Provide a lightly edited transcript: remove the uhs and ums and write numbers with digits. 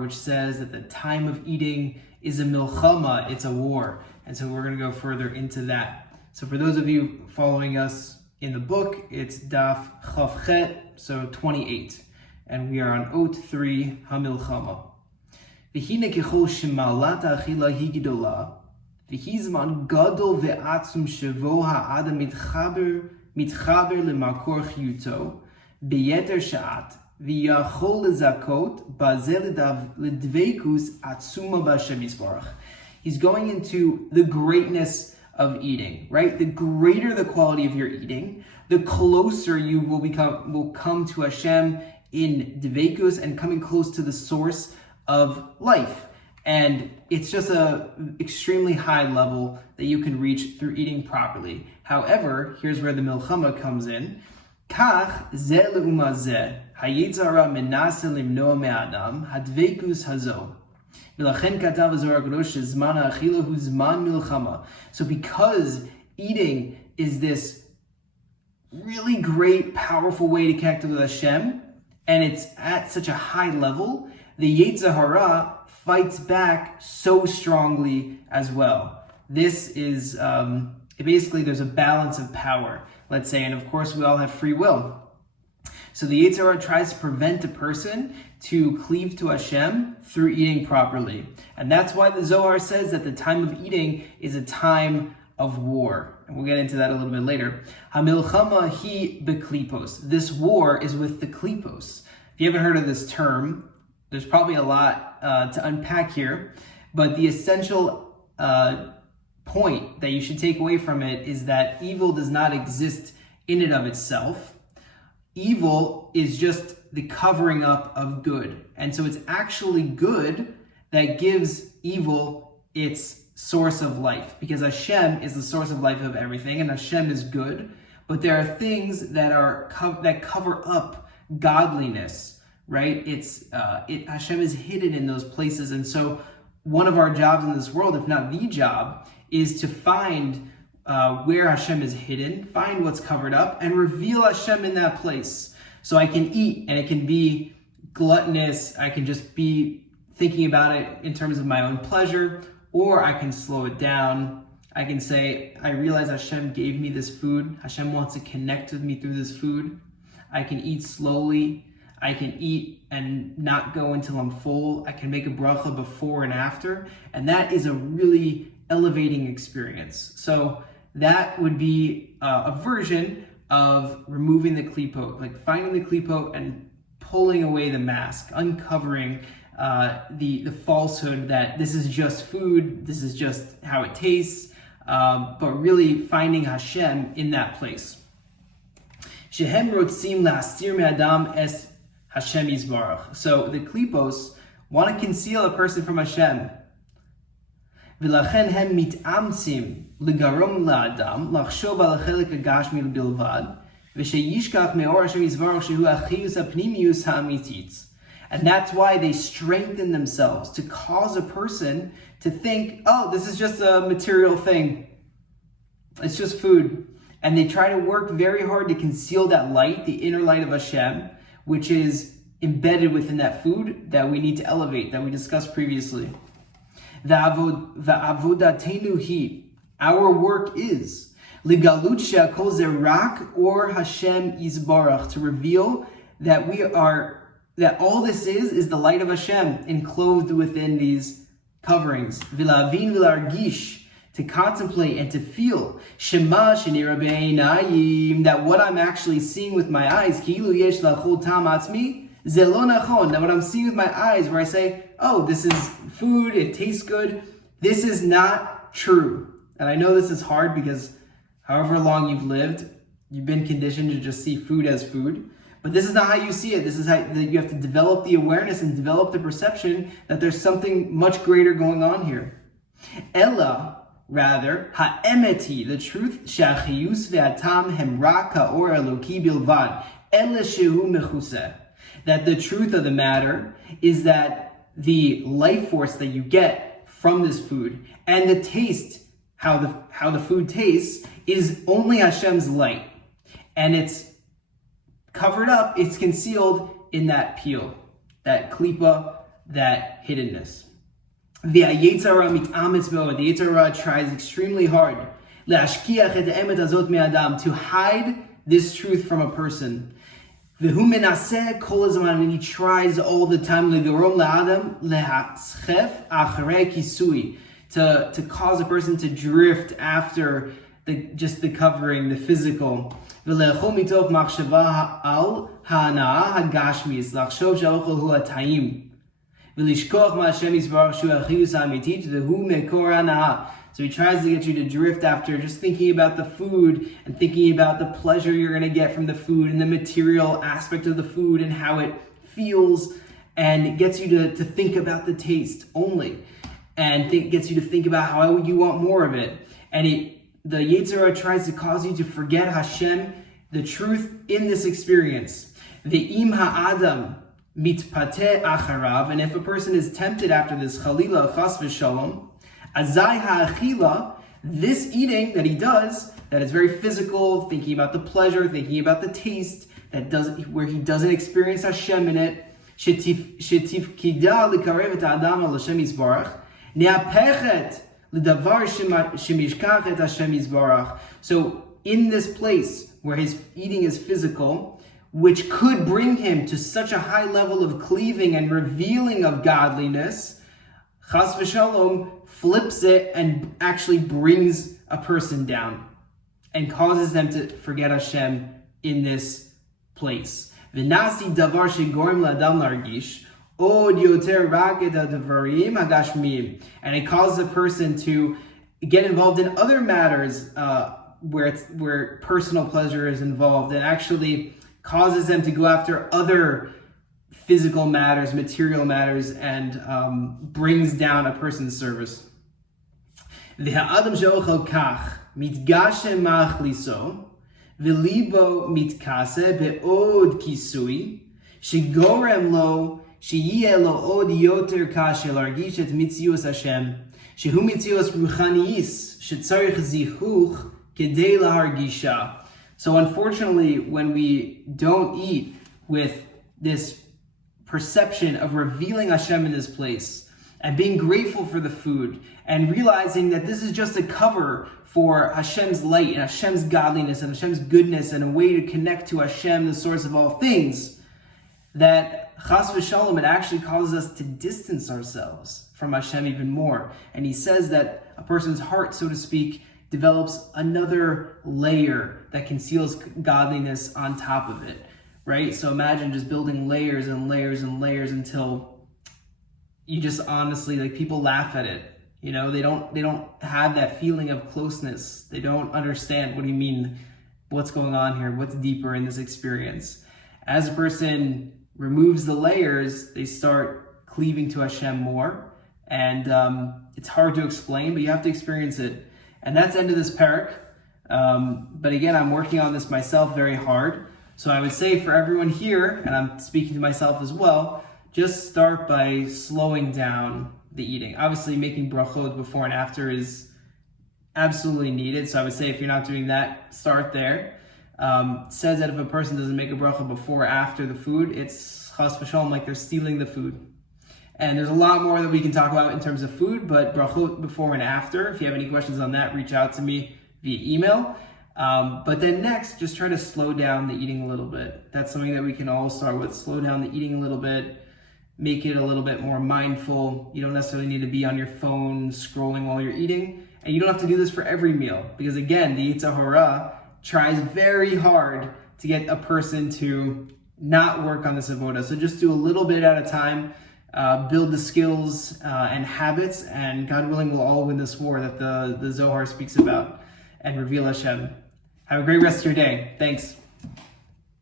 which says that the time of eating is a milchama, it's a war. And so we're going to go further into that. So for those of you following us in the book, it's Daf Chavchet, so 28. And we are on Ot 3, HaMilchama. V'hine kechol shemalat Achila hi gedola, v'hi zman gadol ve'atzum shevo ha'adam mitchaber lemakor chiyuto, beyeter sha'at, v'yachol lezakot bazel ledveikus atzuma b'Hashem Yisbarach. He's going into the greatness of eating, right? The greater the quality of your eating, the closer you will come to Hashem in dveikus and coming close to the source of life. And it's just a extremely high level that you can reach through eating properly. However, here's where the milchama comes in. Kach ze le'uma ze hayetzara menase limnoa me'adam hadveikus hazo. So because eating is this really great, powerful way to connect with Hashem, and it's at such a high level, the Yetzer Hara fights back so strongly as well. This is, basically there's a balance of power, let's say, and of course we all have free will. So the Yetzer Hara tries to prevent a person to cleave to Hashem through eating properly. And that's why the Zohar says that the time of eating is a time of war. And we'll get into that a little bit later. Hamilchama hi beklipos. This war is with the klipos. If you haven't heard of this term, there's probably a lot to unpack here. But the essential point that you should take away from it is that evil does not exist in and of itself. Evil is just the covering up of good. And so it's actually good that gives evil its source of life, because Hashem is the source of life of everything, and Hashem is good. But there are things that that cover up godliness, right? Hashem is hidden in those places. And so one of our jobs in this world, if not the job, is to find where Hashem is hidden, find what's covered up, and reveal Hashem in that place. So I can eat, and it can be gluttonous, I can just be thinking about it in terms of my own pleasure, or I can slow it down. I can say, I realize Hashem gave me this food, Hashem wants to connect with me through this food. I can eat slowly, I can eat and not go until I'm full, I can make a bracha before and after, and that is a really elevating experience. So that would be a version of removing the klipo, like finding the klipo and pulling away the mask, uncovering the falsehood that this is just food, this is just how it tastes, but really finding Hashem in that place. Shehem rotzim la'astir me'adam es Hashem Yisbarach. So the klipos want to conceal a person from Hashem. ולכן הם מתאמצים לגרום לאדם לחשוב על החלק הגשמי בלבד, ושישכח מאור השם יזברך שהוא החיוס הפנימיוס האמיתית. And that's why they strengthen themselves, to cause a person to think, oh, this is just a material thing. It's just food. And they try to work very hard to conceal that light, the inner light of Hashem, which is embedded within that food that we need to elevate, that we discussed previously. Va'avodatenu hi, our work is ligalut she'akol ze rak or Hashem Yisbarach, to reveal that that all this is the light of Hashem enclosed within these coverings. V'lavin v'largish, to contemplate and to feel shema shenira be'einayim, that what I'm actually seeing with my eyes, ki'ilu yesh lachol tam atzmi, ze lo nachon, that what I'm seeing with my eyes, where I say, oh, this is food, it tastes good, this is not true. And I know this is hard because however long you've lived, you've been conditioned to just see food as food. But this is not how you see it. This is how you have to develop the awareness and develop the perception that there's something much greater going on here. Ella, rather, ha'emeti, the truth, she'achiyus ve'atam hem rak ha'or eloki bilvad, ela shehu mechuseh. That the truth of the matter is that the life force that you get from this food and the taste, how the food tastes, is only Hashem's light. And it's covered up, it's concealed in that peel, that klipa, that hiddenness. The Yetzer Hara tries extremely hard to hide this truth from a person. And he tries all the time to cause a person to drift after just the covering, the physical. So he tries to get you to drift after just thinking about the food and thinking about the pleasure you're going to get from the food and the material aspect of the food and how it feels, and it gets you to think about the taste only, and gets you to think about how you want more of it. And the Yetzer Hara tries to cause you to forget Hashem, the truth in this experience. Ve'im ha'adam mitpateh acharav, and if a person is tempted after this, chalila chas v'shalom, azai ha'achila, this eating that he does, that is very physical, thinking about the pleasure, thinking about the taste, where he doesn't experience Hashem in it, shetifkida likarev et ha'adam al Hashem yisbarach, ne'apechet l'davar shemishkach et Hashem yisbarach. So in this place where his eating is physical, which could bring him to such a high level of cleaving and revealing of godliness, chas v'shalom flips it and actually brings a person down and causes them to forget Hashem in this place. V'nasi davar shegorim l'adam largish od yoter rak et ha'dvarim hagashmiyim, and it causes a person to get involved in other matters where personal pleasure is involved, and actually causes them to go after other physical matters, material matters, and brings down a person's service. V'ha'adam she'ochel kach mitgashem machliso v'libo mitkase be'od kisui shegorem lo sheyeh lo od yoter kasher largish et mitzius Hashem shehu mitzius ruchaniis shetzarich zichuch kedei lahargisha. So unfortunately, when we don't eat with this perception of revealing Hashem in this place and being grateful for the food and realizing that this is just a cover for Hashem's light and Hashem's godliness and Hashem's goodness and a way to connect to Hashem, the source of all things, that chas v'shalom, it actually causes us to distance ourselves from Hashem even more. And he says that a person's heart, so to speak, develops another layer that conceals godliness on top of it, right? So imagine just building layers and layers and layers until you just honestly, like, people laugh at it. You know, they don't have that feeling of closeness. They don't understand, what do you mean, what's going on here? What's deeper in this experience? As a person removes the layers, they start cleaving to Hashem more. And it's hard to explain, but you have to experience it. And that's the end of this parak. But again, I'm working on this myself very hard. So I would say for everyone here, and I'm speaking to myself as well, just start by slowing down the eating. Obviously, making brachot before and after is absolutely needed. So I would say if you're not doing that, start there. Says that if a person doesn't make a bracha before or after the food, it's chas v'shalom, like they're stealing the food. And there's a lot more that we can talk about in terms of food, but brachot before and after, if you have any questions on that, reach out to me via email. But then next, just try to slow down the eating a little bit. That's something that we can all start with. Slow down the eating a little bit, make it a little bit more mindful. You don't necessarily need to be on your phone scrolling while you're eating. And you don't have to do this for every meal, because again, the Yetzer Hara tries very hard to get a person to not work on this avoda. So just do a little bit at a time. Build the skills and habits, and God willing, we'll all win this war that the Zohar speaks about and reveal Hashem. Have a great rest of your day. Thanks.